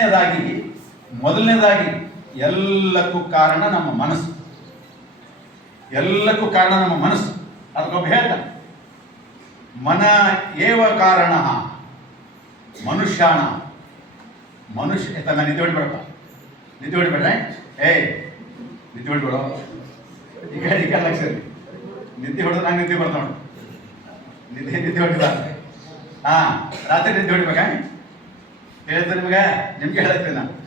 ಮೊದಲನೇದಾಗಿ ಮೊದಲನೇದಾಗಿ ಎಲ್ಲಕ್ಕೂ ಕಾರಣ ನಮ್ಮ ಮನಸ್ಸು. ಎಲ್ಲಕ್ಕೂ ಕಾರಣ ನಮ್ಮ ಮನಸ್ಸು. ಅದಕ್ಕೊಬ್ಬ ಹೇಳ ಮನ ಏವ ಕಾರಣ, ಮನುಷ್ಯಾಣ. ಮನುಷ್ಯ ನಾನು ನಿದ್ದೆ ಹೊಡಿಬೇಡಪ್ಪ. ನಿದ್ದೆ ಹೊಡಿಬೇಡ್ರೆ ಏಯ್ ನಿದ್ದೆ ಹೊಡಿಬೇಡ. ಈಗ ಈಗ ಲಕ್ಷ. ನಿದ್ದೆ ಹೊಡೆದ್ರೆ ನಾನು ನಿದ್ದೆ ಬರ್ತಾವ ನಿದ್ದೆ ನಿದ್ದೆ ಹೊಡಿದ ಹಾ, ರಾತ್ರಿ ನಿದ್ದೆ ಹೊಡಿಬೇಕಾ? ಹೇಳ್ತಾರೆ ನಿಮಗೆ? ನಿಮ್ಗೆ ಹೇಳ್ತೀನಿ ನಾನು.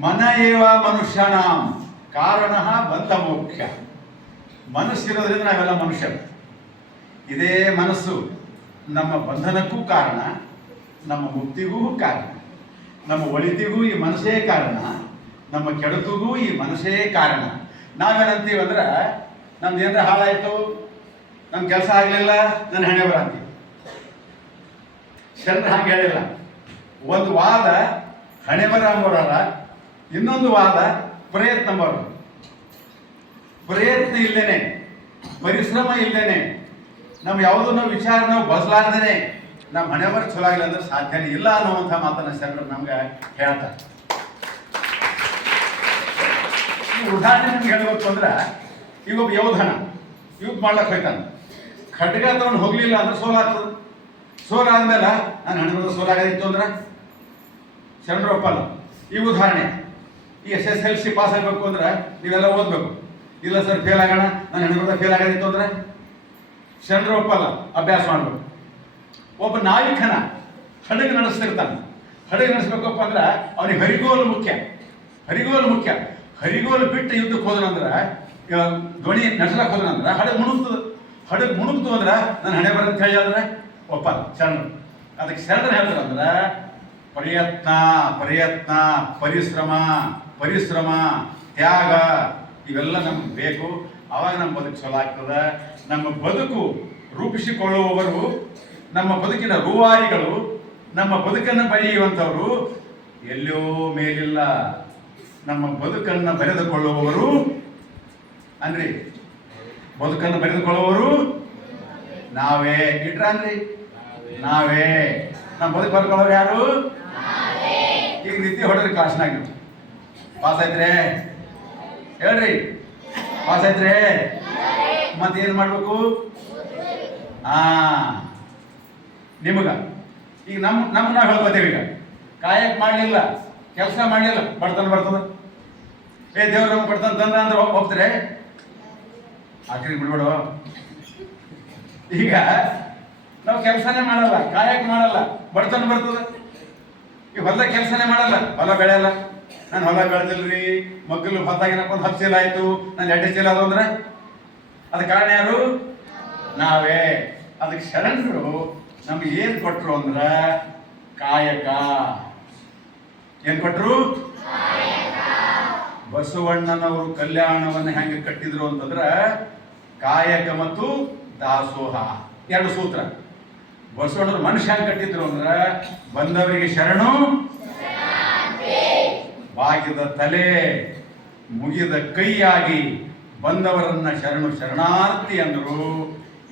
ಮನ ಏವ ಮನುಷ್ಯನ ಕಾರಣ ಬಂಧ ಮುಖ್ಯ ಮನಸ್ಸಿರೋದ್ರಿಂದ ನಾವೆಲ್ಲ ಮನುಷ್ಯರು ಇದೇ ಮನಸ್ಸು ನಮ್ಮ ಬಂಧನಕ್ಕೂ ಕಾರಣ, ನಮ್ಮ ಮುಕ್ತಿಗೂ ಕಾರಣ. ನಮ್ಮ ಒಳಿತಿಗೂ ಈ ಮನಸ್ಸೇ ಕಾರಣ. ನಮ್ಮ ಕೆಡತಿಗೂ ಈ ಮನಸ್ಸೇ ಕಾರಣ. ನಾವೇನಂತೀವಂದ್ರೆ, ನಮ್ದು ಏನಾರ ಹಾಳಾಯಿತು? ನಮ್ಮ ಕೆಲಸ ಆಗಲಿಲ್ಲ, ನನ್ನ ಹಣೆ ಶರಣರು ಹಾಗೆ ಹೇಳಿಲ್ಲ. ಒಂದು ವಾದ ಹಣೆ ಬರ ಅಂಬೋರಲ್ಲ ಇನ್ನೊಂದು ವಾದ ಪ್ರಯತ್ನ ಬರೋದು ಪ್ರಯತ್ನ ಇಲ್ಲೇನೆ, ಪರಿಶ್ರಮ ಇಲ್ಲೇನೆ ನಮ್ಮ ಯಾವುದನ್ನು ವಿಚಾರ ನಾವು ಬದಲಾರ್ದೇನೆ ನಮ್ಮ ಹಣೆ ಬರ ಚಲೋ ಆಗಿಲ್ಲ ಅಂದ್ರೆ ಸಾಧ್ಯನೇ ಇಲ್ಲ ಅನ್ನುವಂಥ ಮಾತನ್ನ ಶರಣರು ನಮ್ಗೆ ಹೇಳ್ತಾರೆ. ಉದಾಹರಣೆ ನಿಮ್ಗೆ ಹೇಳ್ಬೇಕು ಅಂದ್ರೆ, ಈಗ ಯೋಧನ ಯುದ್ಧ ಮಾಡ್ಲಕ್ ಹೋಯ್ತಾನ. ಖಡ್ಗ ತಗೊಂಡು ಹೋಗ್ಲಿಲ್ಲ ಅಂದ್ರೆ ಸೋಲಾಗ್ತದ. ಸೋಲಾದ್ಮೇಲೆ ನಾನು ಹಣದ ಸೋಲಾಗದಿತ್ತು ಅಂದ್ರೆ ಶರಣರು ಈ ಉದಾಹರಣೆ, ಈ S S L C pass ಆಗಬೇಕು ಅಂದ್ರೆ ನೀವೆಲ್ಲ ಓದಬೇಕು. ಇಲ್ಲ ಸರ್ ಫೇಲ್ ಆಗೋಣ, ನಾನು ಹೆಣ್ಮಕ್ಳ ಫೇಲ್ ಆಗದಿತ್ತು ಅಂದ್ರೆ ಶರಣರು ಅಭ್ಯಾಸ ಮಾಡಬೇಕು. ಒಬ್ಬ ನಾಯಕನ ಹಡಗು ನಡೆಸ್ತಿರ್ತಾನೆ. ಹಡಗು ನಡೆಸ್ಬೇಕಪ್ಪ ಅಂದ್ರೆ ಅವನಿಗೆ ಹರಿಗೋಲು ಮುಖ್ಯ. ಹರಿಗೋಲು ಮುಖ್ಯ. ಹರಿಗೋಲು ಬಿಟ್ಟು ಯುದ್ಧಕ್ಕೆ ಹೋದನಂದ್ರೆ ಧ್ವನಿ ನಡೆಸಲಕ್ಕೆ ಹೋದನಂದ್ರ ಹಡಗು ಮುಣುಗ್ತದೆ. ಹಡಗು ಮುಣುಗ್ತು ಅಂದ್ರೆ ನಾನು ಹಣೆ ಬರಂತ ಹೇಳಿದ್ರೆ ಒಪ್ಪಲ್ಲ ಶರಣರು ಅದಕ್ಕೆ ಶರಣರು ಅಂದ್ರೆ, ಪ್ರಯತ್ನ ಪ್ರಯತ್ನ, ಪರಿಶ್ರಮ ಪರಿಶ್ರಮ, ತ್ಯಾಗ, ಇವೆಲ್ಲ ನಮ್ಗೆ ಬೇಕು. ಅವಾಗ ನಮ್ಮ ಬದುಕು ಚಲೋ ಆಗ್ತದ. ನಮ್ಮ ಬದುಕು ರೂಪಿಸಿಕೊಳ್ಳುವವರು, ನಮ್ಮ ಬದುಕಿನ ರೂವಾರಿಗಳು, ನಮ್ಮ ಬದುಕನ್ನು ಬರೆಯುವಂಥವರು ಎಲ್ಲೋ ಮೇಲಿಲ್ಲ. ನಮ್ಮ ಬದುಕನ್ನು ಬರೆದುಕೊಳ್ಳುವವರು ಅಂದ್ರೆ, ಬದುಕನ್ನು ಬರೆದುಕೊಳ್ಳುವವರು ನಾವೇ. ಇಟ್ರ ಅಂದ್ರಿ? ನಾವೇ. ನಮ್ಮ ಬದುಕು ಬರ್ಕೊಳ್ಳೋರು ಯಾರು? ಈಗ ರೀತಿ ಹೊಡೆದ್ರಿ ಕ್ಲಾಸ್ನಾಗ ಪಾಸ್ ಆಯ್ತ್ರೆ? ಹೇಳ್ರಿ. ಪಾಸ್ ಆಯ್ತ್ರೆ? ಏನ್ ಮಾಡ್ಬೇಕು? ಆ ನಿಮಗ. ಈಗ ನಮ್ಮ ನಮ್ಮ ನಾವು ಹೇಳ್ಕೊತೇವೆ ಈಗ. ಕಾಯಕ್ ಮಾಡಲಿಲ್ಲ ಕೆಲಸ ಮಾಡಲಿಲ್ಲ ಬಡ್ತಾನೆ ಬರ್ತದ ಏ ದೇವ್ರ ನಮ್ಗೆ ಬಡ್ತಾನೆ ತಂದ ಅಂದ್ರೆ ಹೋಗ್- ಹೋಗ್ತಾರೆ? ಆಕ್ರಿ ಬಿಡ್ಬೇಡ? ಈಗ ನಾವು ಕೆಲಸನೇ ಮಾಡಲ್ಲ ಕಾಯಕ್ ಮಾಡಲ್ಲ, ಬಡತನ ಬರ್ತದೆ. ಈ ಹೊಲ ಕೆಲಸನೇ ಮಾಡಲ್ಲ, ಹೊಲ ಬೆಳೆಯಲ್ಲ. ನಾನು ಹೊಲ ಬೆಳೆದಿಲ್ರಿ, ಮಗ್ಗಲು ಹೊತ್ತಾಗಿನಪ್ಪ ಒಂದು ಹತ್ತು ಚೀಲ ಆಯ್ತು, ನಾನು ಎಡ್ಡೆ ಚೀಲ ಅದು ಅಂದ್ರೆ? ಅದ ಕಾರಣ ಯಾರು? ನಾವೇ. ಅದಕ್ಕೆ ಶರಣರು ನಮ್ಗೆ ಏನ್ ಕೊಟ್ರು ಅಂದ್ರೆ ಕಾಯಕ. ಏನ್ ಕೊಟ್ರು? ಬಸವಣ್ಣನವರು ಕಲ್ಯಾಣವನ್ನು ಹೆಂಗೆ ಕಟ್ಟಿದ್ರು ಅಂತಂದ್ರೆ ಕಾಯಕ ಮತ್ತು ದಾಸೋಹ. ಎರಡು ಸೂತ್ರ. ಬಸವಣ್ಣರು ಮನುಷ್ಯ ಕಟ್ಟಿದ್ರು ಅಂದ್ರ, ಬಂದವರಿಗೆ ಶರಣು, ಬಾಗಿದ ತಲೆ, ಮುಗಿದ ಕೈಯಾಗಿ ಬಂದವರನ್ನ ಶರಣು ಶರಣಾರ್ಥಿ ಅಂದರು.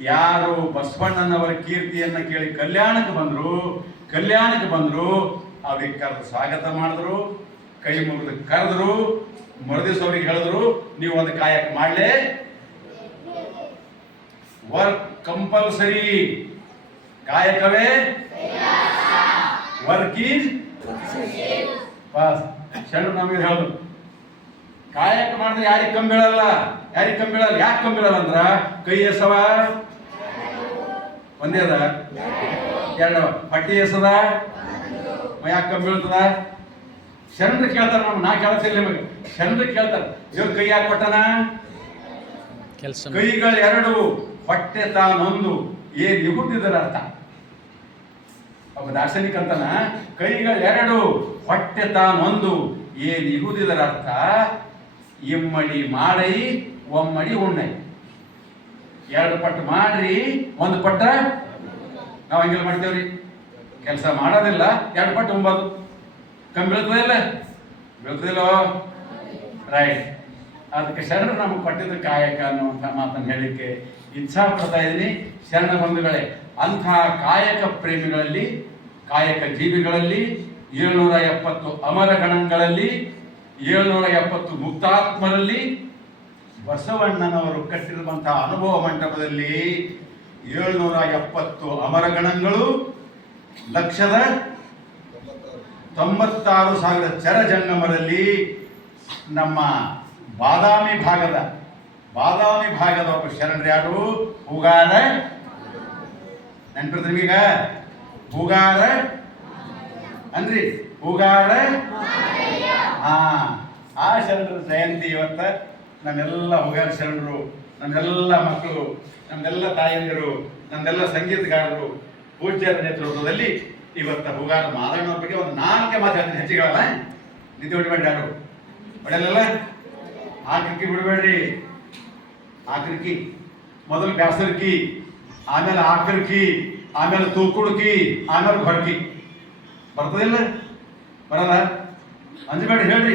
ಯಾರು ಬಸವಣ್ಣನವರ ಕೀರ್ತಿಯನ್ನ ಕೇಳಿ ಕಲ್ಯಾಣಕ್ಕೆ ಬಂದರು ಕಲ್ಯಾಣಕ್ಕೆ ಬಂದರು, ಅವ್ರಿಗೆ ಕರೆದು ಸ್ವಾಗತ ಮಾಡಿದ್ರು, ಕೈ ಮುಗಿದು ಕರೆದ್ರು, ಮರುದಿವ್ಸ ಅವ್ರಿಗೆ ಹೇಳಿದ್ರು, ನೀವು ಒಂದು ಕಾಯಕ ಮಾಡ್ಲೇ ವರ್ಕ್ ಕಂಪಲ್ಸರಿ. ಕಾಯಕವೇ ವರ್ಕ್ ಈಸ್? ಬಸ್ ಶರಣರು ನಮಗೆ ಹೇಳುದು ಕಾಯಕ ಮಾಡಿದ್ರೆ ಯಾರಿಗೆ ಕಮ್ಮಿ ಬೀಳಲ್ಲ ಯಾರಿಗೆ ಕಮ್ಮಿ ಬೀಳಲ್ಲ ಯಾಕೆ ಕಮ್ಮಿ ಬೀಳಲ್ಲ ಅಂದ್ರ? ಕೈ ಎಸವ? ಒಂದೇ ಅದ? ಎರಡು. ಪಟ್ಟಿ ಎಸದ? ಯಾಕೆ ಕಮ್ಮಿ ಬೀಳ್ತದ ಶರಣರು ಕೇಳ್ತಾರೆ ನಮ್ಗೆ. ನಾ ಕೇಳ್ತಿಲ್ಲ ನಿಮಗೆ. ಶರಣರು ಕೇಳ್ತಾರೆ. ಇವ್ರ ಕೈ ಯಾಕೆ ಕೊಟ್ಟನ? ಕೈಗಳು ಎರಡು. ಹೊಟ್ಟೆ ತಾನೊಂದು ಏ ಇಹುಟ್ಟಿದರ ಅರ್ಥ? ಒಬ್ಬ ದಾರ್ಶನಿಕ ಅಂತನ, ಕೈಗಳು ಎರಡು, ಹೊಟ್ಟೆ ತಾನೊಂದು ಏ ನಿಗುದಿದರ ಅರ್ಥ? ಇಮ್ಮಡಿ ಮಾಡೈ, ಒಮ್ಮಡಿ ಉಣ್ಣೈ. ಎರಡು ಪಟ್ಟು ಮಾಡ್ರಿ, ಒಂದು ಪಟ್ಟ ನಾವು ಹಂಗೆಲ್ಲ ಮಾಡ್ತೇವ್ರಿ. ಕೆಲಸ ಮಾಡೋದಿಲ್ಲ, ಎರಡು ಪಟ್ಟು ಉಂಬದು. ಕಮ್ಮಿ ಬೀಳ್ತದೆ ಇಲ್ಲ? ಬೀಳ್ತದಿಲ್ಲೋ? ರೈಟ್ ಅದಕ್ಕೆ ಶರಣರು ನಮಗೆ ಕೊಟ್ಟಿದ್ದ ಕಾಯಕ ಅನ್ನುವಂಥ ಮಾತನ್ನು ಹೇಳಲಿಕ್ಕೆ ಇಚ್ಛಾ ಪಡ್ತಾ ಇದ್ದೀನಿ ಶರಣ ಬಂಧುಗಳೇ ಅಂತಹ ಕಾಯಕ ಪ್ರೇಮಿಗಳಲ್ಲಿ, ಕಾಯಕ ಜೀವಿಗಳಲ್ಲಿ, ಏಳ್ನೂರ ಎಪ್ಪತ್ತು ಅಮರ ಗಣಗಳಲ್ಲಿ, ಏಳ್ನೂರ ಎಪ್ಪತ್ತು ಮುಕ್ತಾತ್ಮರಲ್ಲಿ, ಬಸವಣ್ಣನವರು ಕಟ್ಟಿರುವಂತಹ ಅನುಭವ ಮಂಟಪದಲ್ಲಿ ಏಳ್ನೂರ ಎಪ್ಪತ್ತು ಅಮರಗಣಗಳು ಲಕ್ಷದ ತೊಂಬತ್ತಾರು ಸಾವಿರ ಚರ ಜಂಗಮರಲ್ಲಿ ನಮ್ಮ ಬಾದಾಮಿ ಭಾಗದ ಬಾದಾಮಿ ಭಾಗದ ಒಬ್ಬ ಶರಣರು ಯಾರು? ಹೂಗಾರ. ನೆನ್ಪಿರ್ತೀನಿ ಈಗ ಹೂಗಾರ. ಅಂದ್ರಿ, ಹೂಗಾರ. ಹಾ, ಆ ಶರಣರ ಜಯಂತಿ ಇವತ್ತ. ನಮ್ಮೆಲ್ಲ ಹೂಗಾರ ಶರಣರು, ನಮ್ಮೆಲ್ಲ ಮಕ್ಕಳು, ನಮ್ಮೆಲ್ಲ ತಾಯಂದಿರು, ನಮ್ಮೆಲ್ಲ ಸಂಗೀತಗಾರರು ಪೂಜ್ಯರ ನೇತೃತ್ವದಲ್ಲಿ ಇವತ್ತ ಹೂಗಾರ ಮಾದಣ್ಣವ್ರ ಬಗ್ಗೆ ಒಂದು ನಾಲ್ಕೆ ಮಾತಾಡ್ತೀನಿ ಹೆಚ್ಚಿಗಳಲ್ಲ ನಿದ್ದೆ ಹೊಡಿಬೇಡ್ರಿ ಯಾರು? ಹೊಡೆಯಲ್ಲ ಆಕೃತಿ ಬಿಡಬೇಡ್ರಿ. ಆಕೃತಿ ಮೊದಲು ಬ್ಯಾಸರ್ಕಿ ಆಮೇಲೆ ಆಕರ್ಕಿ ಆಮೇಲೆ ತೂಕುಡ್ಕಿ ಆಮೇಲೆ ಹೊರಕಿ ಬರ್ತದಿಲ್ಲ ಬರಲ್ಲ? ಅಂಜಬೇಡಿ ಹೇಳ್ರಿ.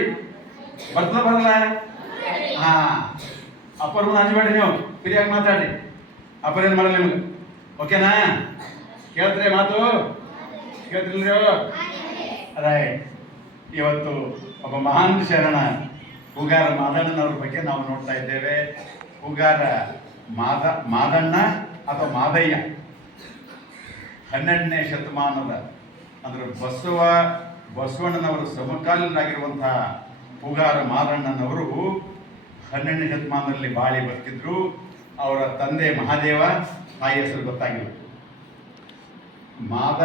ಬರ್ತದ ಬರಲ್ಲ? ಹಾ. ಅಪ್ಪರ ಮುಂದೆ ಅಂಜಬೇಡಿ ನೀವು. ಫ್ರೀಯಾಗಿ ಮಾತಾಡ್ರಿ. ಅಪ್ಪರ ಏನು ಮಾಡಲ್ಲ ನಿಮ್ಗೆ? ಓಕೆನಾ? ಕೇಳ್ತ್ರಿ ಮಾತು? ಕೇಳ್ತಿಲ್ರಿ ಅದೇ ಇವತ್ತು ಒಬ್ಬ ಮಹಾನ್ ಶರಣ ಹೂಗಾರ ಮಾದಣ್ಣನವ್ರ ಬಗ್ಗೆ ನಾವು ನೋಡ್ತಾ ಇದ್ದೇವೆ. ಹೂಗಾರ ಮಾದ, ಮಾದಣ್ಣ ಅಥವಾ ಮಾದಯ್ಯ? ಹನ್ನೆರಡನೇ ಶತಮಾನದ ಅಂದ್ರೆ ಬಸವ, ಬಸವಣ್ಣನವರು ಸಮಕಾಲೀನರಾಗಿರುವಂತಹ ಹೂಗಾರ ಮಾದಣ್ಣನವರು ಹನ್ನೆರಡನೇ ಶತಮಾನದಲ್ಲಿ ಬಾಳಿ ಬರ್ತಿದ್ರು. ಅವರ ತಂದೆ ಮಹಾದೇವ, ತಾಯಿ ಹೆಸರು ಗೊತ್ತಾಗಿಲ್ಲ. ಮಾದ,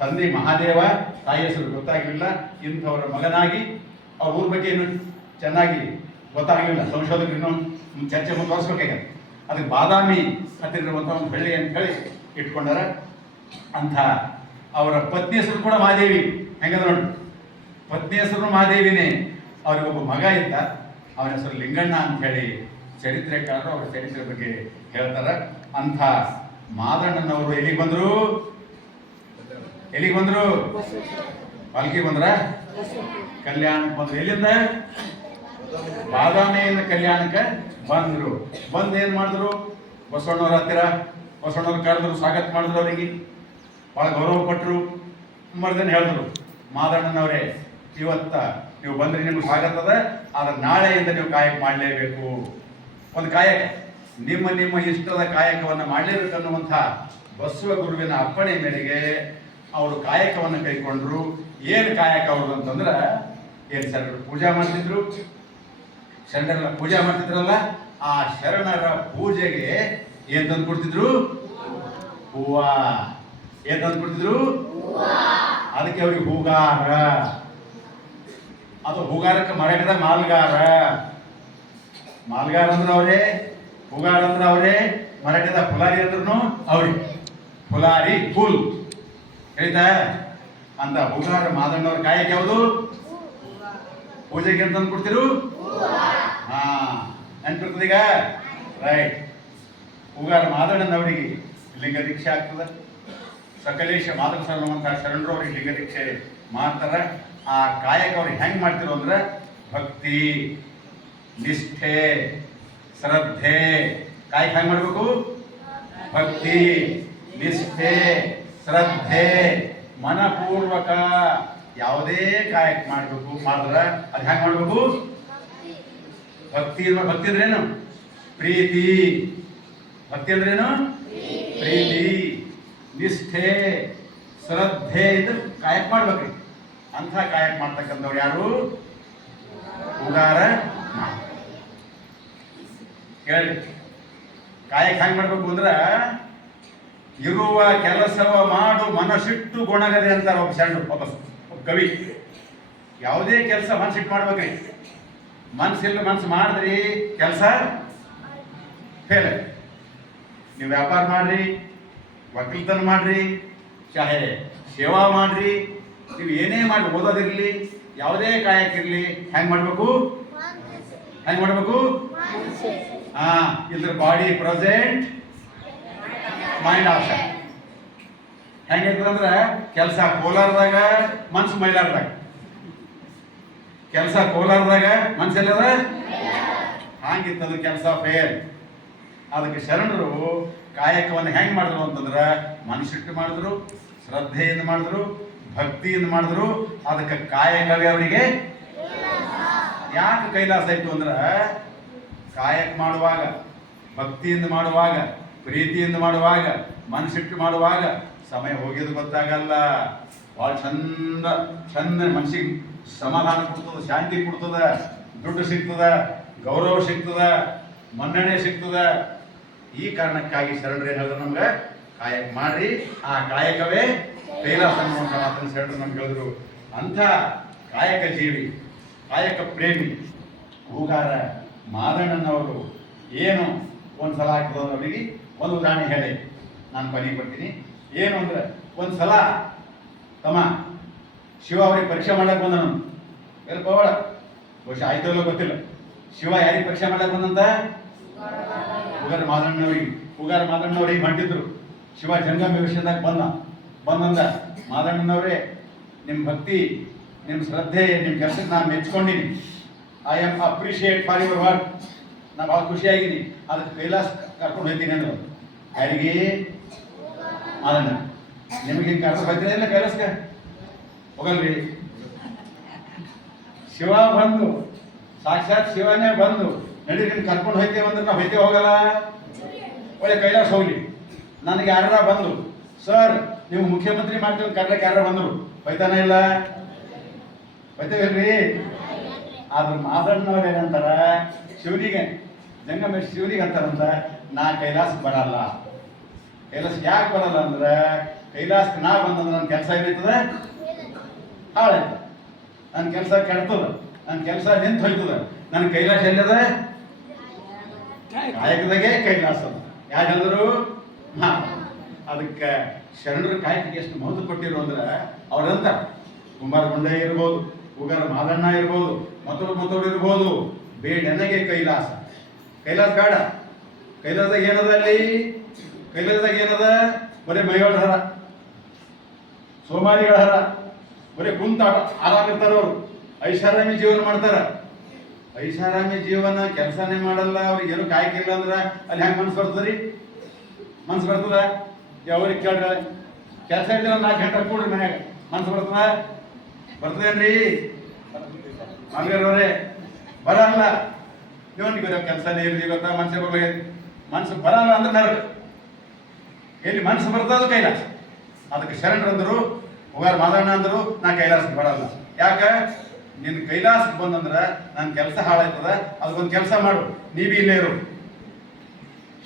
ತಂದೆ ಮಹಾದೇವ, ತಾಯಿ ಹೆಸರು ಗೊತ್ತಾಗಲಿಲ್ಲ ಇಂಥವರ ಮಗನಾಗಿ ಅವ್ರ ಊರ ಬಗ್ಗೆ ಏನು ಚೆನ್ನಾಗಿ ಗೊತ್ತಾಗಲಿಲ್ಲ. ಸಂಶೋಧಕರು ಚರ್ಚೆ ಮುಂದುವರಿಸ್ಬೇಕಾಗ. ಅದಕ್ಕೆ ಬಾದಾಮಿ ಹತ್ತಿರವಿರುವಂಥ ಒಂದು ಬೆಳ್ಳಿ ಅಂತ ಹೇಳಿ ಇಟ್ಕೊಂಡಾರ ಅಂಥ ಅವರ ಪತ್ನಿ ಹೆಸರು ಕೂಡ ಮಹಾದೇವಿ. ಹೆಂಗದ ನೋಡಿ? ಪತ್ನಿ ಹೆಸರು ಮಹಾದೇವಿನೇ. ಅವ್ರಿಗೊಬ್ಬ ಮಗ ಇದ್ದ. ಅವನ ಹೆಸರು ಲಿಂಗಣ್ಣ ಅಂತ ಹೇಳಿ ಚರಿತ್ರೆಕಾರರು ಅವರ ಚರಿತ್ರೆ ಬಗ್ಗೆ ಹೇಳ್ತಾರೆ. ಅಂಥ ಮಾದಣ್ಣನವರು ಎಲ್ಲಿಗೆ ಬಂದರು? ಎಲ್ಲಿಗೆ ಬಂದ್ರು? ಪಾಲ್ಕಿ ಬಂದ್ರ? ಕಲ್ಯಾಣಕ್ಕೆ ಬಂದರು. ಎಲ್ಲಿಂದ? ಬಾದಾಮಿಯಿಂದ ಕಲ್ಯಾಣಕ್ಕೆ ಬಂದರು. ಬಂದು ಏನು ಮಾಡಿದ್ರು? ಬಸವಣ್ಣವ್ರ ಹತ್ತಿರ ಬಸವಣ್ಣವ್ರ ಕರೆದ್ರು, ಸ್ವಾಗತ ಮಾಡಿದ್ರು ಅವರಿಗೆ. ಭಾಳ ಗೌರವ ಕೊಟ್ಟರು ಮರ್ದನ್ ಹೇಳಿದ್ರು ಮಾದಣ್ಣನವರೇ ಇವತ್ತ ನೀವು ಬಂದ್ರೆ ನಿಮ್ಗೆ ಸ್ವಾಗತ ಅದ, ಆದ್ರೆ ನಾಳೆಯಿಂದ ನೀವು ಕಾಯಕ ಮಾಡಲೇಬೇಕು. ಒಂದು ಕಾಯಕ. ನಿಮ್ಮ ನಿಮ್ಮ ಇಷ್ಟದ ಕಾಯಕವನ್ನು ಮಾಡಲೇಬೇಕು ಅನ್ನುವಂಥ ಬಸವ ಗುರುವಿನ ಅಪ್ಪಣೆ ಮೇರೆಗೆ ಅವರು ಕಾಯಕವನ್ನು ಕೈಕೊಂಡ್ರು ಏನು ಕಾಯಕ ಅವ್ರದ್ದು ಅಂತಂದ್ರೆ, ಏನು ಸರ್, ಪೂಜಾ ಮಾಡ್ತಿದ್ರು? ಶರಣರ ಪೂಜೆ ಮಾಡ್ತಿದ್ರಲ್ಲ, ಆ ಶರಣರ ಪೂಜೆಗೆ ಏನ್ ತಂದು ಕೊಡ್ತಿದ್ರು? ಹೂವ. ಏನ್ ತಂದು ಕೊಡ್ತಿದ್ರು? ಅದಕ್ಕೆ ಅವ್ರಿಗೆ ಹೂಗಾರ. ಅದು ಹೂಗಾರಕ್ಕೆ ಮರಾಠದ ಮಾಲ್ಗಾರ. ಮಾಲ್ಗಾರ ಅಂದ್ರೆ ಅವರೇ, ಹೂಗಾರ ಅಂದ್ರೆ ಅವರೇ ಮರಾಠದ ಫುಲಾರಿ ಅಂದ್ರೂ ಅವ್ರಿ. ಫುಲಾರಿ ಫುಲ್ ಹೇಳ್ತಾ? ಅಂತ ಹೂಗಾರ ಮಾದಣ್ಣವ್ರ ಕಾಯಕ್ಕೆ ಯಾವುದು? ಪೂಜೆಗೆ ಅಂತ ತಂದು ಕೊಡ್ತಿರು ಹಾ ನೆನ್ಪಿರ್ತದೆ ಈಗ ರೈಟ್ ಹೂಗಾರ ಮಾದಣ್ಣನವರಿಗೆ ಲಿಂಗ ದೀಕ್ಷೆ ಆಗ್ತದ. ಸಕಲೇಶ ಮಾದಕ ಸಲ್ಲುವಂತಹ ಶರಣರು ಅವ್ರಿಗೆ ಲಿಂಗ ದೀಕ್ಷೆ ಮಾಡ್ತಾರ. ಆ ಕಾಯಕ ಅವ್ರಿಗೆ ಹೆಂಗ್ ಮಾಡ್ತಿರೋ ಅಂದ್ರೆ ಭಕ್ತಿ, ನಿಷ್ಠೆ, ಶ್ರದ್ಧೆ. ಕಾಯಕ ಹೆಂಗ್ ಮಾಡ್ಬೇಕು? ಭಕ್ತಿ, ನಿಷ್ಠೆ, ಶ್ರದ್ಧೆ. ಮನಪೂರ್ವಕ ಯಾವುದೇ ಕಾಯಕ ಮಾಡಬೇಕು, ಮಾಡಿದ್ರ ಅದು ಹೆಂಗ್ ಮಾಡ್ಬೇಕು? ಭಕ್ತಿ ಭಕ್ತಿ ಅಂದ್ರೇನು? ಪ್ರೀತಿ. ಭಕ್ತಿ ಅಂದ್ರೇನು? ಪ್ರೀತಿ. ನಿಷ್ಠೆ, ಶ್ರದ್ಧೆ ಇದು ಕಾಯಕ ಮಾಡ್ಬೇಕ್ರಿ. ಅಂಥ ಕಾಯಕ ಮಾಡ್ತಕ್ಕಂಥವ್ರು ಯಾರು? ಉಗಾರ ಕೇಳಿ ಕಾಯಕ ಹೆಂಗ್ ಮಾಡ್ಬೇಕು ಅಂದ್ರ ಇರುವ ಕೆಲಸವ ಮಾಡು ಮನಸ್ಸಿಟ್ಟು ಗುಣಗದೆ ಅಂತಾರೆ ಒಬ್ಬ ಸಣ್ಣ ಒಬ್ಬ ಕವಿ. ಯಾವುದೇ ಕೆಲಸ ಮನಸ್ಸಿಟ್ಟು ಮಾಡ್ಬೇಕ್ರಿ. ಮನ್ಸಿಲ್ಲ ಮನಸ್ಸು ಮಾಡಿದ್ರಿ ಕೆಲಸ? ಫೇಲ್ ನೀವು ವ್ಯಾಪಾರ ಮಾಡ್ರಿ, ವಕೀಲ್ತನ ಮಾಡ್ರಿ ಚಾಹೆ ಸೇವಾ ಮಾಡ್ರಿ, ನೀವು ಏನೇ ಮಾಡಿ ಓದೋದಿರಲಿ, ಯಾವುದೇ ಕಾಯಕ್ಕಿರಲಿ ಹೆಂಗ್ ಮಾಡ್ಬೇಕು? ಮಾಡಬೇಕು ಮಾಡ್ಬೇಕು? ಹಾ ಇದ್ರ ಬಾಡಿ ಪ್ರೆಸೆಂಟ್ ಮೈಂಡ್ ಆಪ್ಷನ್. ಹೆಂಗಿರ್ತದಂದ್ರ ಕೆಲಸ ಕೋಲಾರದಾಗ, ಮನ್ಸು ಮೈಲಾರದಾಗ. ಕೆಲಸ ಕೋಲಾರದಾಗ ಮನ್ಸಲ್ಲದ ಹಾಗಿತ್ತದು ಕೆಲಸ ಫೇಲ್ ಅದಕ್ಕೆ ಶರಣರು ಕಾಯಕವನ್ನು ಹೆಂಗ್ ಮಾಡಿದ್ರು ಅಂತಂದ್ರ ಮನಸ್ಸಿಟ್ಟು ಮಾಡಿದ್ರು, ಶ್ರದ್ಧೆಯಿಂದ ಮಾಡಿದ್ರು, ಭಕ್ತಿಯಿಂದ ಮಾಡಿದ್ರು, ಅದಕ್ಕೆ ಕಾಯಕವೇ ಅವರಿಗೆ? ಯಾಕೆ ಕೈಲಾಸ ಆಯ್ತು ಅಂದ್ರೆ ಕಾಯಕ ಮಾಡುವಾಗ, ಭಕ್ತಿಯಿಂದ ಮಾಡುವಾಗ, ಪ್ರೀತಿಯಿಂದ ಮಾಡುವಾಗ, ಮನಸ್ಸಿಟ್ಟು ಮಾಡುವಾಗ ಸಮಯ ಹೋಗಿದ್ದು ಗೊತ್ತಾಗಲ್ಲ. ಭಾಳ ಚಂದ ಚಂದ ಮನ್ಸಿಗೆ ಸಮಾಧಾನ ಕೊಡ್ತದ, ಶಾಂತಿ ಕೊಡ್ತದ, ದುಡ್ಡು ಸಿಗ್ತದ, ಗೌರವ ಸಿಗ್ತದ, ಮನ್ನಣೆ ಸಿಗ್ತದ. ಈ ಕಾರಣಕ್ಕಾಗಿ ಶರಣರು ಏನು ಹೇಳಿದ್ರು ನಮ್ಗೆ, ಕಾಯಕ ಮಾಡ್ರಿ, ಆ ಕಾಯಕವೇ ಕೈಲಾಸ ಅನ್ನುವಂಥ ಮಾತನ್ನು ಶರಣರು ನಮ್ಗೆ ಹೇಳಿದ್ರು. ಅಂಥ ಕಾಯಕ ಜೀವಿ, ಕಾಯಕ ಪ್ರೇಮಿ ಹೂಗಾರ ಮಾದಣ್ಣನವರು ಏನು ಒಂದು ಸಲ ಅವರಿಗೆ ಒಂದು ಉದಾಹರಣೆ ಹೇಳಿ. ನಾನು ಕೊನೆಗೆ ಬರ್ತೀನಿ ಏನು ಅಂದ್ರೆ ಒಂದು ಸಲ ತಮ್ಮ ಶಿವ ಅವ್ರಿಗೆ ಪರೀಕ್ಷೆ ಮಾಡಕ್ಕೆ ಬಂದನು ಎಲ್ಲಿ ಪವಾಡ ಬಹುಶಃ ಆಯ್ತು ಇಲ್ಲೋ ಗೊತ್ತಿಲ್ಲ. ಶಿವ ಯಾರಿಗೆ ಪರೀಕ್ಷೆ ಮಾಡಕ್ಕೆ ಬಂದಂತ? ಪುಗಾರ ಮಾದಣ್ಣವ್ರಿಗೆ ಪುಗಾರ ಮಾದಣ್ಣವ್ರಿಗೆ ಮಂಟಿದ್ರು ಶಿವ ಜಂಗಮ ವಿಷಯದಾಗ ಬಂದ. ಬಂದಂದ ಮಾದಣ್ಣನವರೇ ನಿಮ್ಮ ಭಕ್ತಿ ನಿಮ್ಮ ಶ್ರದ್ಧೆ ನಿಮ್ಮ ಕೆಲಸಕ್ಕೆ ನಾನು ಮೆಚ್ಕೊಂಡಿನಿ. I am appreciate for your work ನಾ ಭಾಳ ಖುಷಿಯಾಗಿನಿ. ಅದಕ್ಕೆ ಕೈಲಾಸ ಕರ್ಕೊಂಡು ಹೋಗ್ತೀನಿ ಅಂದ್ರು. ಯಾರಿಗೆ? ಮಾದಣ್ಣ. ನಿಮಗೆ ಕರ್ಕೊಂಡು ಹೋಗ್ತೀನಿ ಇಲ್ಲ ಕೈಲಾಸಕ್ಕೆ ಹೋಗಲ್ರಿ. ಶಿವ ಬಂದು, ಸಾಕ್ಷಾತ್ ಶಿವನೇ ಬಂದು, ನಡೀರಿ ನಿಮ್ಗೆ ಕರ್ಕೊಂಡು ಹೋಯ್ತೇವೆ ಅಂದ್ರೆ ನಾವು ಹೋಯ್ತೇವೆ ಹೋಗಲ್ಲ. ಒಳ್ಳೆ ಕೈಲಾಸ ಹೋಗ್ಲಿ. ನನಗೆ ಯಾರ ಬಂದು ಸರ್ ನೀವು ಮುಖ್ಯಮಂತ್ರಿ ಮಾಡ್ತೀವಿ ಕರ್ಲಕ್ಕೆ ಯಾರ ಬಂದರು? ಹೋಯ್ತಾನೆ ಇಲ್ಲ? ಹೋಯ್ತೇವಲ್ರಿ ಆದ್ರೆ ಮಾದಣ್ಣವ್ರು ಏನಂತಾರ ಶಿವನಿಗೆ, ಜಂಗಮೇಶ್ ಶಿವನಿಗೆ ಅಂತಾರಂತ ನಾ ಕೈಲಾಸಕ್ಕೆ ಬರಲ್ಲ. ಕೈಲಾಸ ಯಾಕೆ ಬರಲ್ಲ ಅಂದ್ರೆ, ಕೈಲಾಸಕ್ಕೆ ನಾ ಬಂದಂದ್ರೆ ನನ್ನ ಕೆಲಸ ಏನಾಯ್ತದ? ಹಾಳಾಯ್ತು. ನನ್ನ ಕೆಲಸ ಕೆಡ್ತದ. ನನ್ನ ಕೆಲಸ ನಿಂತು ಹೋಯ್ತದ. ನನ್ನ ಕೈಲಾಸ ಎಲ್ಲದ? ಕಾಯಕದಾಗೆ ಕೈಲಾಸ ಅದ. ಯಾರು ಹೇಳಿದ್ರು? ಹಾ. ಅದಕ್ಕೆ ಶರಣರು ಕಾಯಕಕ್ಕೆ ಎಷ್ಟು ಮಹತ್ವ ಕೊಟ್ಟಿರು ಅಂದ್ರೆ ಅವ್ರಂತ ಕುಮಾರ ಗುಂಡಯ್ಯ ಇರ್ಬೋದು, ಉಗರ ಮಾದಣ್ಣ ಇರ್ಬೋದು ಮತ್ತೊಡು ಮತ್ತೊಡು ಇರ್ಬೋದು, ಬೇಡನೆಗೆ ಕೈಲಾಸ. ಕೈಲಾಸ ಬೇಡ. ಕೈಲಾಸದಾಗ ಏನದ ಅಲ್ಲಿ? ಕೈಲಾಸದಾಗ ಏನದ? ಬರೀ ಮೈಗಳ ಹರ. ಸೋಮಾರಿಗಳ ಹರ. ಬರೀ ಕುಂತ ಆರಾಮಿರ್ತಾರ ಅವರು. ಐಷಾರಾಮಿ ಜೀವನ ಮಾಡ್ತಾರ. ಐಷಾರಾಮಿ ಜೀವನ ಕೆಲಸನೇ ಮಾಡಲ್ಲ, ಅವ್ರಿಗೆ ಏನು ಕಾಯ್ಕಿಲ್ಲ ಅಂದ್ರೆ ಅಲ್ಲಿ ಹೆಂಗೆ ಮನ್ಸು ಬರ್ತದ್ರಿ ಮನ್ಸು ಬರ್ತದ? ಯಾವ್ರಿಗೆ ಕೇಳ್ರ. ಕೆಲಸ ಇದ್ದಿಲ್ಲ ನಾಲ್ಕು ಗಂಟೆ ಕೂಡ್ರಿ ಮನ್ಯಾಗ. ಮನ್ಸು ಬರ್ತದ? ಬರ್ತದೇನ್ರಿ? ಮಂಗಳೂರೇ ಬರಲ್ಲ. ಇವನ್ ಕೆಲಸನೇ ಇರಲಿ ಗೊತ್ತಾ? ಮನ್ಸೇ ಬರ್ಲಿ ಮನ್ಸು ಬರಲ್ಲ ಅಂದ್ರೆ ನರಕ ಎಲ್ಲಿ ಮನ್ಸು ಬರ್ತದ ಕೈಲಾಸ? ಅದಕ್ಕೆ ಶರಣರಂದರು ಹೋಗಾರ ಮಾದಣ್ಣ ಅಂದ್ರು ನಾ ಕೈಲಾಸಕ್ಕೆ ಬರಲ್ಲ. ಯಾಕ? ನಿನ್ನ ಕೈಲಾಸಕ್ಕೆ ಬಂದಂದ್ರೆ ನನ್ನ ಕೆಲಸ ಹಾಳಾಯ್ತದ ಅದಕ್ಕೊಂದು ಕೆಲಸ ಮಾಡು. ನೀವೇ ಇಲ್ಲೇ ಇರು.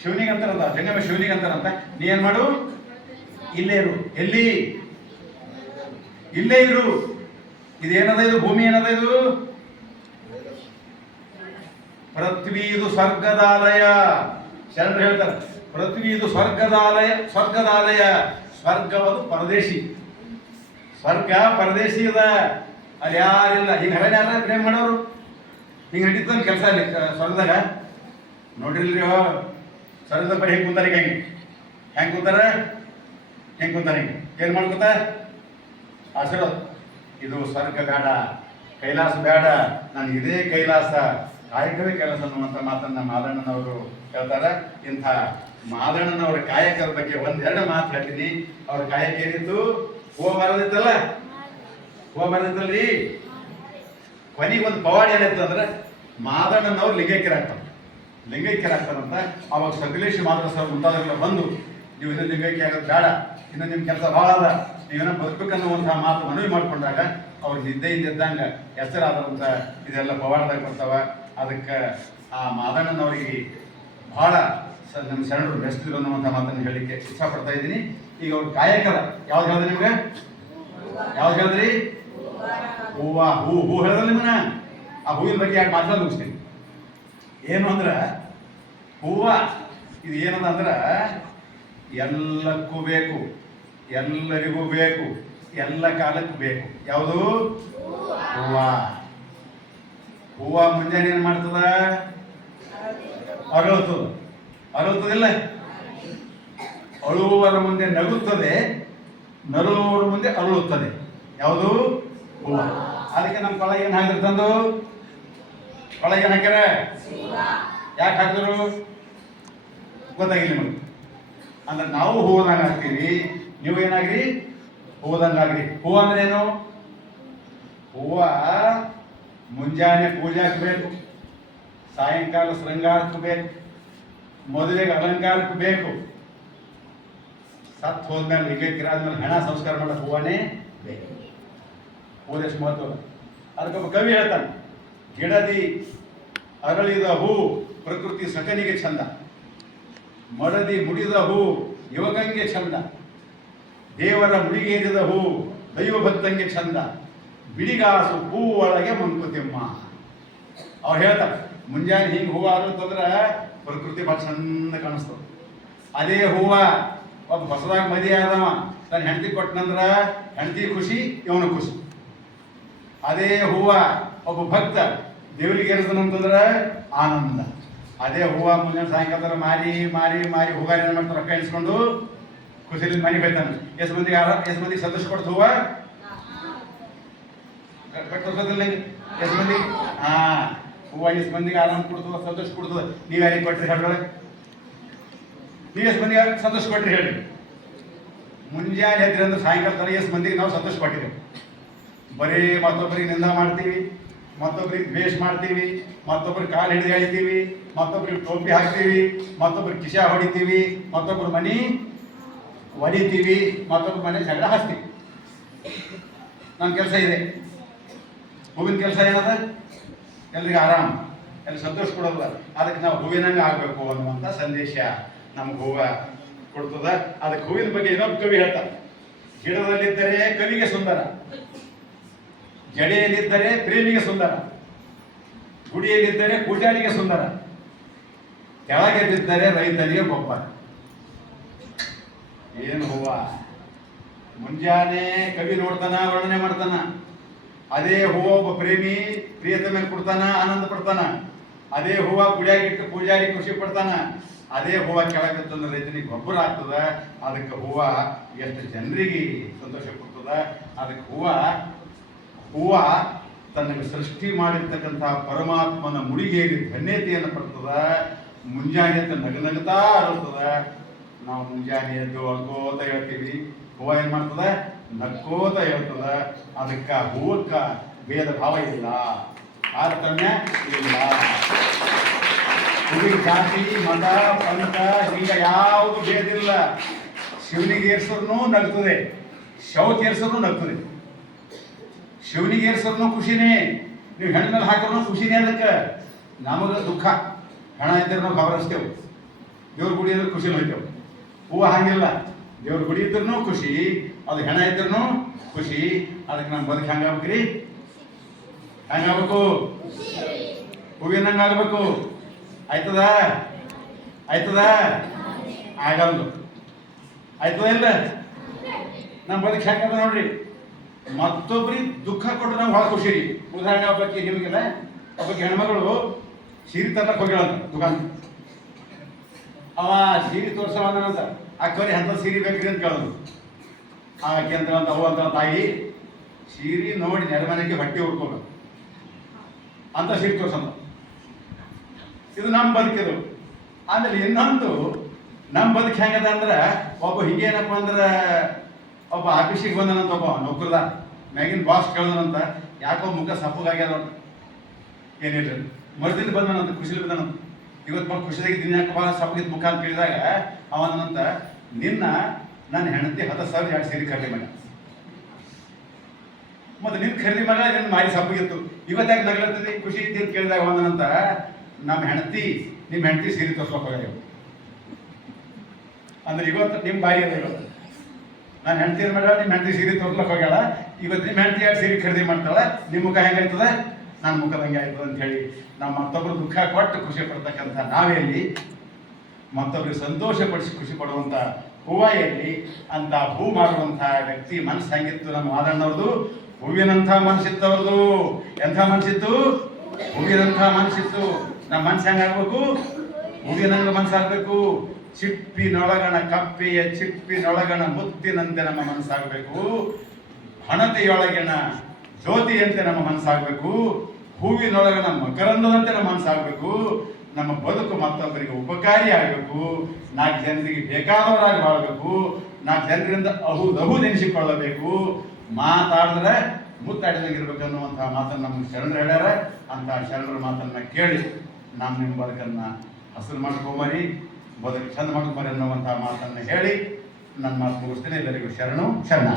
ಶಿವನಿಗೆ ಅಂತಾರಂತ ಜಂಗಮ ಶಿವನಿಗೆ ಅಂತಾರಂತ. ನೀ ಏನ್ ಮಾಡು? ಇಲ್ಲೇ ಇರು. ಎಲ್ಲಿ? ಇಲ್ಲೇ ಇರು. ಇದೇನದ ಇದು? ಭೂಮಿ ಏನದ ಇದು? ಪೃಥ್ವಿ ಇದು ಸ್ವರ್ಗದಾಲಯ. ಶರಣರು ಹೇಳ್ತಾರೆ, ಪೃಥ್ವಿ ಇದು ಸ್ವರ್ಗದಾಲಯ ಸ್ವರ್ಗದಾಲಯ. ಸ್ವರ್ಗವದು ಪರದೇಶಿ. ಸ್ವರ್ಗ ಪರದೇಶಿ ಅದ. ಅಲ್ಲಿ ಯಾರಿಲ್ಲ ಈಗ ಹಳೆ ಯಾರ ಪ್ರೇಮ್ ಮಾಡೋರು. ಹಿಂಗೆ ನಡೀತದ ಕೆಲಸ ಅಲ್ಲಿ ಸ್ವರ್ಗದಾಗ. ನೋಡಿರ್ಲಿ ಸ್ವರ್ಗದ ಪರಿ ಹೆಂಗೆ ಕುಂತಾರ ಹೆಂಗೆ? ಹೆಂಗೆ ಕುಂತಾರ? ಹೆಂಗೆ ಕುಂತಾರ ಹಿಂಗೆ ಏನು ಮಾಡ್ಕೊತ? ಆಶೀರ್ವಾದ. ಇದು ಸ್ವರ್ಗ ಬೇಡ, ಕೈಲಾಸ ಬೇಡ. ನಾನು ಇದೇ ಕೈಲಾಸ, ಕಾಯಕವೇ ಕೈಲಾಸ ಅನ್ನುವಂಥ ಮಾತನ್ನ ಮಾದಣ್ಣನವರು ಹೇಳ್ತಾರೆ. ಇಂಥ ಮಾದಣ್ಣನವರ ಕಾಯಕದ ಬಗ್ಗೆ ಒಂದೆರಡು ಮಾತು ಹೇಳ್ತೀನಿ. ಅವ್ರ ಕಾಯಕ ಏನಿತ್ತು? ಹೂವ ಮರದಿತ್ತಲ್ಲ ಹೂವ ಮರದಿತ್ತಲ್ರಿ ಕೊನೆಗೆ ಒಂದು ಪವಾಡ ಏನಾಯ್ತು ಅಂದ್ರೆ ಮಾದಣ್ಣನವ್ರು ಲಿಂಗೈಕ್ಯರಾಗ್ತಾರೆ ಲಿಂಗೈಕ್ಯರಾಗ್ತಾರಂತ ಅವಾಗ ಸಕಲೇಶ್ ಮಾತ್ರ ಸರ್ ಮುಂತಾದವರೆಲ್ಲ ಬಂದು, ನೀವು ಇನ್ನೂ ಲಿಂಗೈಕ್ಯ ಆಗೋದು ಬೇಡ. ಇನ್ನು ನಿಮ್ಮ ಕೆಲಸ ಭಾಳ ಅದ. ನೀವೇನೋ ಬದುಕಬೇಕನ್ನುವಂತಹ ಮಾತು ಮನವಿ ಮಾಡ್ಕೊಂಡಾಗ ಅವ್ರು ನಿದ್ದೆಯಿಂದ ಇದ್ದಂಗ ಹೆಸರಾದಂಥ ಇದೆಲ್ಲ ಪವಾಡದಾಗ ಬರ್ತಾವ. ಅದಕ್ಕೆ ಆ ಮಾದಣ್ಣನವರಿಗೆ ಬಹಳ ನಮ್ಮ ಶರಣರು ಬೆಸ್ತಿದ್ರು ಅನ್ನುವಂಥ ಮಾತನ್ನು ಹೇಳಲಿಕ್ಕೆ ಇಷ್ಟಪಡ್ತಾ ಇದ್ದೀನಿ. ಈಗ ಅವ್ರ ಕಾಯಕದ ಯಾವ್ದು ಹೇಳಿದ್ರಿ ನಿಮ್ಗೆ? ಯಾವ್ದು ಹೇಳಿದ್ರಿ? ಹೂವ, ಹೂ ಹೂ ಹೇಳಿದ್ರೆ ನಿಮ್ಮನ್ನ? ಆ ಹೂವಿನ ಬಗ್ಗೆ ಯಾಕೆ ಮಾತ್ರ ಮುಗಿಸ್ತೀನಿ. ಏನು ಅಂದ್ರೆ, ಹೂವ, ಇದು ಏನದ ಅಂದ್ರೆ, ಎಲ್ಲಕ್ಕೂ ಬೇಕು, ಎಲ್ಲರಿಗೂ ಬೇಕು, ಎಲ್ಲ ಕಾಲಕ್ಕೂ ಬೇಕು. ಯಾವುದು? ಹೂವ. ಹೂವ ಮುಂಜಾನೆ ಏನು ಮಾಡ್ತದ? ಅರಳುತ್ತದ. ಅರಳುತ್ತದಿಲ್ಲ? ಅಳುವವರ ಮುಂದೆ ನಗುತ್ತದೆ, ನರುವವರ ಮುಂದೆ ಅರಳುತ್ತದೆ. ಯಾವುದು? ಹೂವ. ಅದಕ್ಕೆ ನಮ್ಮ ಕೊಳ ಏನು ಹಾಕಿದ್ರು ತಂದು? ಕೊಳ ಏನು ಹಾಕ್ಯಾರ? ಯಾಕೆ ಹಾಕಿದ್ರು? ಗೊತ್ತಾಗಿಲ್ಲ ನಿಮಗೆ. ಅಂದ್ರೆ ನಾವು ಹೂವದಾಗ ಹಾಕ್ತೀವಿ, ನೀವು ಏನಾಗ್ರಿ? ಹೂದಂಗಾಗ್ರಿ ಹೂ ಏನು? ಹೂವ ಮುಂಜಾನೆ ಪೂಜಾಕ್ಕೆ ಬೇಕು ಸಾಯಂಕಾಲ ಶೃಂಗಾರಕ್ಕೆ ಬೇಕು, ಮದುವೆಗೆ ಅಲಂಕಾರಕ್ಕೆ ಬೇಕು. ಸತ್ ಹೋದ್ಮೇಲೆ ಲಿಂಗಕ್ಕಿರಾದ್ಮೇಲೆ ಹೆಣ ಸಂಸ್ಕಾರ ಮಾಡಕ್ಕೆ ಹೂವನೇ ಬೇಕು ಮಹತ್ವ ಅದಕ್ಕೊಬ್ಬ ಕವಿ ಹೇಳ್ತಾನೆ, ಗಿಡದಿ ಅರಳಿದ ಹೂ ಪ್ರಕೃತಿ ಸಕನಿಗೆ ಚಂದ ಮಡದಿ ಮುಡಿದ ಹೂ ಯುವಕಂಗೆ ಚಂದ ದೇವರ ಮುಡಿಗೇರಿದ ಹೂ ದೈವ ಭಕ್ತಂಗೆ ಚಂದ ಬಿಡಿಗಾಸು ಹೂ ಒಳಗೆ ಮಂಕುತಿಮ್ಮ ಅವ್ರು ಹೇಳ್ತಾರೆ ಮುಂಜಾನೆ ಹಿಂಗೆ ಹೂವು ಆರುತ್ತಂದ್ರೆ ಪ್ರಕೃತಿ ಭಾಳ ಚಂದ ಕಾಣಿಸ್ತದೆ. ಅದೇ ಹೂವ ಒಬ್ಬ ಹೊಸದಾಗಿ ಮದಿ ಆದವ. ತನ್ನ ಹೆಂಡತಿ ಕೊಟ್ಟನಂದ್ರ ಹೆಂಡತಿ ಖುಷಿ, ಇವನ ಖುಷಿ. ಅದೇ ಹೂವ, ಒಬ್ಬ ಭಕ್ತ ದೇವರಿಗೆ ಏರಿಸ್ತಾನಂತಂದ್ರೆ ಆನಂದ. ಅದೇ ಹೂವ ಮುಂಜಾನೆ ಸಾಯಂಕಾಲ ಮಾರಿ ಮಾರಿ ಮಾರಿ ಹೂವ ಏನು ಮಾಡ್ತಾರೆ ರೊಕ್ಕ ಎಣಿಸ್ಕೊಂಡು ಖುಷಿಲಿ ಮನೆ ಬೈತಾನ ಎಷ್ಟು ಮಂದಿಗೆ ಎಷ್ಟು ಮಂದಿಗೆ ಸದಸ್ಯ ಕೊಡ್ತು ಹೂವ? ಕಟ್ಟೋದಿಲ್ಲ ಎಷ್ಟು ಮಂದಿ? ಹಾ. ಹೂವ ಎಷ್ಟು ಮಂದಿಗೆ ಆರಾಮ್ ಕೊಡ್ತದ ಸಂತೋಷ ಕೊಡ್ತದ. ನೀವು ಯಾರಿಗೆ ಕೊಟ್ರಿ ಹೇಳ್ರೊಳಗೆ ನೀವು ಎಷ್ಟು ಮಂದಿಗೆ ಸಂತೋಷ ಕೊಟ್ರಿ ಹೇಳಿ. ಮುಂಜಾನೆ ಎದ್ರಿ ಅಂದ್ರೆ ಸಾಯಂಕಾಲ ತನಕ ಎಷ್ಟು ಮಂದಿಗೆ ನಾವು ಸಂತೋಷ ಕೊಟ್ಟಿದ್ದೇವೆ. ಬರೀ ಮತ್ತೊಬ್ಬರಿಗೆ ನಿಂದ ಮಾಡ್ತೀವಿ, ಮತ್ತೊಬ್ಬರಿಗೆ ದ್ವೇಷ ಮಾಡ್ತೀವಿ, ಮತ್ತೊಬ್ಬರಿಗೆ ಕಾಲು ಹಿಡಿದು ಹೇಳ್ತೀವಿ, ಮತ್ತೊಬ್ಬರಿಗೆ ಟೋಪಿ ಹಾಕ್ತೀವಿ, ಮತ್ತೊಬ್ಬರಿಗೆ ಕಿಶ ಹೊಡಿತೀವಿ, ಮತ್ತೊಬ್ಬರು ಮನಿ ಹೊಡಿತೀವಿ ಮತ್ತೊಬ್ಬರ ಮನೆ ಜಗಳ ಹಾಕ್ತೀವಿ. ನಮ್ಮ ಕೆಲಸ ಇದೆ. ಹೂವಿನ ಕೆಲಸ ಏನದ? ಎಲ್ರಿಗೂ ಆರಾಮ್. ಎಲ್ಲಿ ಸಂತೋಷ ಕೊಡೋಲ್ಲ ಅದಕ್ಕೆ ನಾವು ಹೂವಿನಂಗೆ ಆಗಬೇಕು ಅನ್ನುವಂಥ ಸಂದೇಶ. ನಮ್ಗೆ ಹೂವ ಕೊಡ್ತದ? ಅದಕ್ಕೆ ಹೂವಿನ ಬಗ್ಗೆ ಇನ್ನೊಬ್ಬ ಕವಿ ಹೇಳ್ತಾರೆ ಗಿಡದಲ್ಲಿದ್ದರೆ ಕವಿಗೆ ಸುಂದರ, ಜಡೆಯಲ್ಲಿದ್ದರೆ ಪ್ರೇಮಿಗೆ ಸುಂದರ, ಗುಡಿಯಲ್ಲಿದ್ದರೆ ಪೂಜಾರಿಗೆ ಸುಂದರ ಕೆಳಗೆ ಬಿದ್ದರೆ ರೈತನಿಗೆ ಗೊಬ್ಬರ. ಏನು ಹೂವ? ಮುಂಜಾನೆ ಕವಿ ನೋಡ್ತಾನ, ವರ್ಣನೆ ಮಾಡ್ತಾನ. ಅದೇ ಹೂವ ಒಬ್ಬ ಪ್ರೇಮಿ, ಪ್ರಿಯತಮ ಕೊಡ್ತಾನ, ಆನಂದ ಪಡ್ತಾನ. ಅದೇ ಹೂವ ಗುಡಿಯಾಗಿಟ್ಟು ಪೂಜಾರಿ ಖುಷಿ ಪಡ್ತಾನ. ಅದೇ ಹೂವು ಕೆಳಗೆ ಬಿತ್ತಂದ್ರೆ ರೈತನಿಗೆ ಗೊಬ್ಬರ ಆಗ್ತದ. ಅದಕ್ಕೆ ಹೂವು ಎಷ್ಟು ಜನರಿಗೆ ಸಂತೋಷ ಕೊಡ್ತದ. ಅದಕ್ಕೆ ಹೂವು ಹೂವು ತನಗೆ ಸೃಷ್ಟಿ ಮಾಡಿರ್ತಕ್ಕಂಥ ಪರಮಾತ್ಮನ ಮುಡಿಗೇರಿ ಧನ್ಯತೆಯನ್ನು ಪಡ್ತದ. ಮುಂಜಾನೆ ಅಂತ ನಗ ನಗತಾ ಅರಳ್ತದ. ನಾವು ಮುಂಜಾನೆ ಎದ್ದು ಅಳ್ಕೋತ ಹೇಳ್ತೀವಿ. ಹೂವು ಏನು ಮಾಡ್ತದ? ನಕ್ಕೋತ ಹೇಳ್ತದ. ಅದಕ್ಕೆ ಹೂವಕ್ಕ ಭೇದ ಭಾವ ಇಲ್ಲ. ತಾರತಮ್ಯ ಇಲ್ಲ. ಹೂವಿನ ಜಾತಿ, ಮತ, ಪಂಥ ಹಿಂಗ ಯಾವುದು ಭೇದಿಲ್ಲ ಶಿವನಿಗೆ ಏರ್ಸರ್ನು ನಗ್ತದೆ. ಶವಕ್ಕೆ ಏರ್ಸರ್ನು ನಗ್ತದೆ. ಶಿವನಿಗೆ ಏರ್ಸರ್ನು ಖುಷಿನೇ. ನೀವು ಹೆಣ್ಣ ಮೇಲೆ ಹಾಕಿದ್ರು ಖುಷಿನೇ ಅದಕ್ಕೆ. ನಮಗೆ ದುಃಖ. ಹೆಣ ಇದ್ದರೆ ನಾವು ಗೌರವಿಸ್ತೇವೆ. ದೇವ್ರ ಗುಡಿ ಅಂದ್ರೆ ಖುಷಿ ಹೋಯ್ತೇವೆ ಹೂವು ಹಾಗಿಲ್ಲ. ದೇವ್ರ ಗುಡಿ ಇದ್ರೂ ಖುಷಿ. ಅದು ಹೆಣ ಇದ್ರೂ ಖುಷಿ. ಅದಕ್ಕೆ ನಮ್ಮ ಬದುಕು ಹೆಂಗಾಗ್ಬೇಕ್ರಿ? ಹೆಂಗಾಗಬೇಕು? ಹೂವಿನ ಹಂಗಾಗ್ಬೇಕು ಆಯ್ತದ? ಆಯ್ತದ? ಆಗಲ್ದು. ಆಯ್ತದ ಇಲ್ಲ ನಮ್ಮ ಬದುಕು ಹೆಂಗದ ನೋಡ್ರಿ. ಮತ್ತೊಬ್ರಿಗೆ ದುಃಖ ಕೊಟ್ರೆ ನಾವು ಭಾಳ ಖುಷಿ ರೀ. ಉದಾಹರಣೆ ಒಬ್ಬಕ್ಕೆ ನಿಮಗೆಲ್ಲ ಒಬ್ಬಕ್ಕೆ ಹೆಣ್ಮಗಳು ಸೀರೆ ತರ ಹೋಗ್ಯಾಳಂತ ದುಕಾನ್. ಅವ ಸೀರೆ ತೋರ್ಸವಂತ ಅಕ್ಕವ್ರಿ ಎಂಥ ಸೀರೆ ಬೇಕ್ರಿ ಅಂತ ಕೇಳೋದು. ಆಕೆ ಅಂತ ಅಂತ ಅವು ಅಂತ ತಾಯಿ, ಸೀರೆ ನೋಡಿ ನೆರಮನೆಗೆ ಬಟ್ಟೆ ಹುಡ್ಕೋಬೇಕು ಅಂತ ಸೀರೆ ತೋರ್ಸಂತ. ಇದು ನಮ್ಮ ಬದುಕಿದು ಆಮೇಲೆ ಇನ್ನೊಂದು ನಮ್ಮ ಬದುಕು ಹೆಂಗದ ಅಂದ್ರೆ, ಒಬ್ಬ ಹಿಂಗೇನಪ್ಪ ಅಂದ್ರೆ, ಒಬ್ಬ ಆಫೀಸಿಗೆ ಬಂದನಂತ ಒಬ್ಬ ನೌಕರದ, ಮ್ಯಾಗಿನ ಬಾಸ್ ಕೇಳ್ದನಂತ, ಯಾಕೋ ಮುಖ ಸಪ್ಪಗಾಗ್ಯದ ಏನಿಲ್ಲ ಮರುದಿನ ಬಂದನಂತ, ಖುಷಿಲಿ ಬಂದನಂತ. ಇವತ್ತು ಭಾಳ ಖುಷಿಯಾಗಿದ್ದೀನಿ ಯಾಕೆ ಭಾಳ ಸಪ್ಪಗಿದ್ದ ಮುಖ ಅಂತ ಕೇಳಿದಾಗ ಅವನಂತ ನಿನ್ನ ನನ್ನ ಹೆಂಡತಿ ಹತ್ತು ಸಾವಿರ ಎರಡು ಸೇರಿ ಖರೀದಿ ಮಾಡ ಮತ್ತೆ ನಿನ್ನ ಖರೀದಿ ಮಾಡ ನಿನ್ನ ಮಾಡಿ ಸಪ್ಪಗಿತ್ತು. ಇವತ್ತು ಯಾಕೆ ನಗಲತ್ತದೆ? ಖುಷಿ ಇತ್ತು ಅಂತ ಕೇಳಿದಾಗ ಅವನಂತ ನಮ್ಮ ಹೆಂಡತಿ ನಿಮ್ಮ ಹೆಂಡತಿ ಸೀರೆ ತೋರ್ಸ್ಬೇಕು ಅಂದ್ರೆ ಇವತ್ತು ನಿಮ್ಮ ಬಾಯಿ ಅದ ಇವತ್ತು ನಾನು ಹೆಂಡತಿ ಮೇಡ ನಿಮ್ಮ ಹೆಂಡತಿ ಸೀರೆ ತೋರ್ಸ್ಲಕ್ಕೆ ಹೋಗ್ಯಾಳ. ಇವತ್ತು ನಿಮ್ಮ ಹೆಂಡತಿ ಯಾರು ಸೀರೆ ಖರೀದಿ ಮಾಡ್ತಾಳೆ ನಿಮ್ಮ ಮುಖ ಹೆಂಗಾಯ್ತದ ನನ್ನ ಮುಖದ ಹಂಗೆ ಆಯ್ತದ ಅಂತ ಹೇಳಿ ನಮ್ಮ ಮತ್ತೊಬ್ರು ದುಃಖ ಕೊಟ್ಟು ಖುಷಿ ಪಡ್ತಕ್ಕಂಥ ನಾವೆಲ್ಲಿ, ಮತ್ತೊಬ್ರಿಗೆ ಸಂತೋಷ ಪಡಿಸಿ ಖುಷಿ ಪಡುವಂಥ ಹೂವ ಎಲ್ಲಿ ಅಂತ ಹೂ ಮಾಡುವಂಥ ವ್ಯಕ್ತಿ ಮನಸ್ಸು ಹೆಂಗಿತ್ತು ನಮ್ಮ ಮಾದಣ್ಣವ್ರದು ಹೂವಿನಂಥ ಮನಸ್ಸಿತ್ತು ಅವ್ರದ್ದು ಎಂಥ ಮನಸ್ಸಿತ್ತು? ಹೂವಿನಂಥ ಮನಸ್ಸಿತ್ತು. ನಮ್ಮ ಮನಸ್ಸು ಹೆಂಗಾಗ್ಬೇಕು ಹೂವಿನಂಗ ಮನಸ್ಸಾಗಬೇಕು ಚಿಪ್ಪಿನೊಳಗಣ ಕಪ್ಪೆಯ ಚಿಪ್ಪಿನೊಳಗಣ ಮುತ್ತಿನಂತೆ ನಮ್ಮ ಮನಸ್ಸಾಗಬೇಕು ಹಣತೆಯೊಳಗಿನ ಜ್ಯೋತಿಯಂತೆ ನಮ್ಮ ಮನಸ್ಸಾಗಬೇಕು ಹೂವಿನೊಳಗಣ ಮಕರಂದದಂತೆ ನಮ್ಮ ಮನಸ್ಸಾಗಬೇಕು ನಮ್ಮ ಬದುಕು ಮತ್ತೊಬ್ಬರಿಗೆ ಉಪಕಾರಿ ಆಗಬೇಕು. ನಾಲ್ಕು ಜನರಿಗೆ ಬೇಕಾದವರಾಗಿ ಬಾಳಬೇಕು. ನಾಲ್ಕು ಜನರಿಂದ ಅಹುದಹು ನೆನೆಸಿಕೊಳ್ಳಬೇಕು. ಮಾತಾಡಿದ್ರೆ ಮುತ್ತಾಡಿದಂಗೆ ಇರ್ಬೇಕು ಅನ್ನುವಂಥ ಮಾತನ್ನು ನಮ್ಗೆ ಶರಣರು ಹೇಳ್ಯಾರ. ಅಂತ ಶರಣರ ಮಾತನ್ನ ಕೇಳಿ ನಮ್ಮ ನಿಮ್ಮ ಬದುಕನ್ನು ಹಸಿರು ಮಾಡ್ಕೊಂಬರಿ ಬದುಕು ಚಂದ ಮಾಡ್ಕೊಂಬರಿ ಅನ್ನುವಂಥ ಮಾತನ್ನು ಹೇಳಿ ನನ್ನ ಮಾತು ಮುಗಿಸ್ತೀನಿ. ಎಲ್ಲರಿಗೂ ಶರಣು ಶರಣ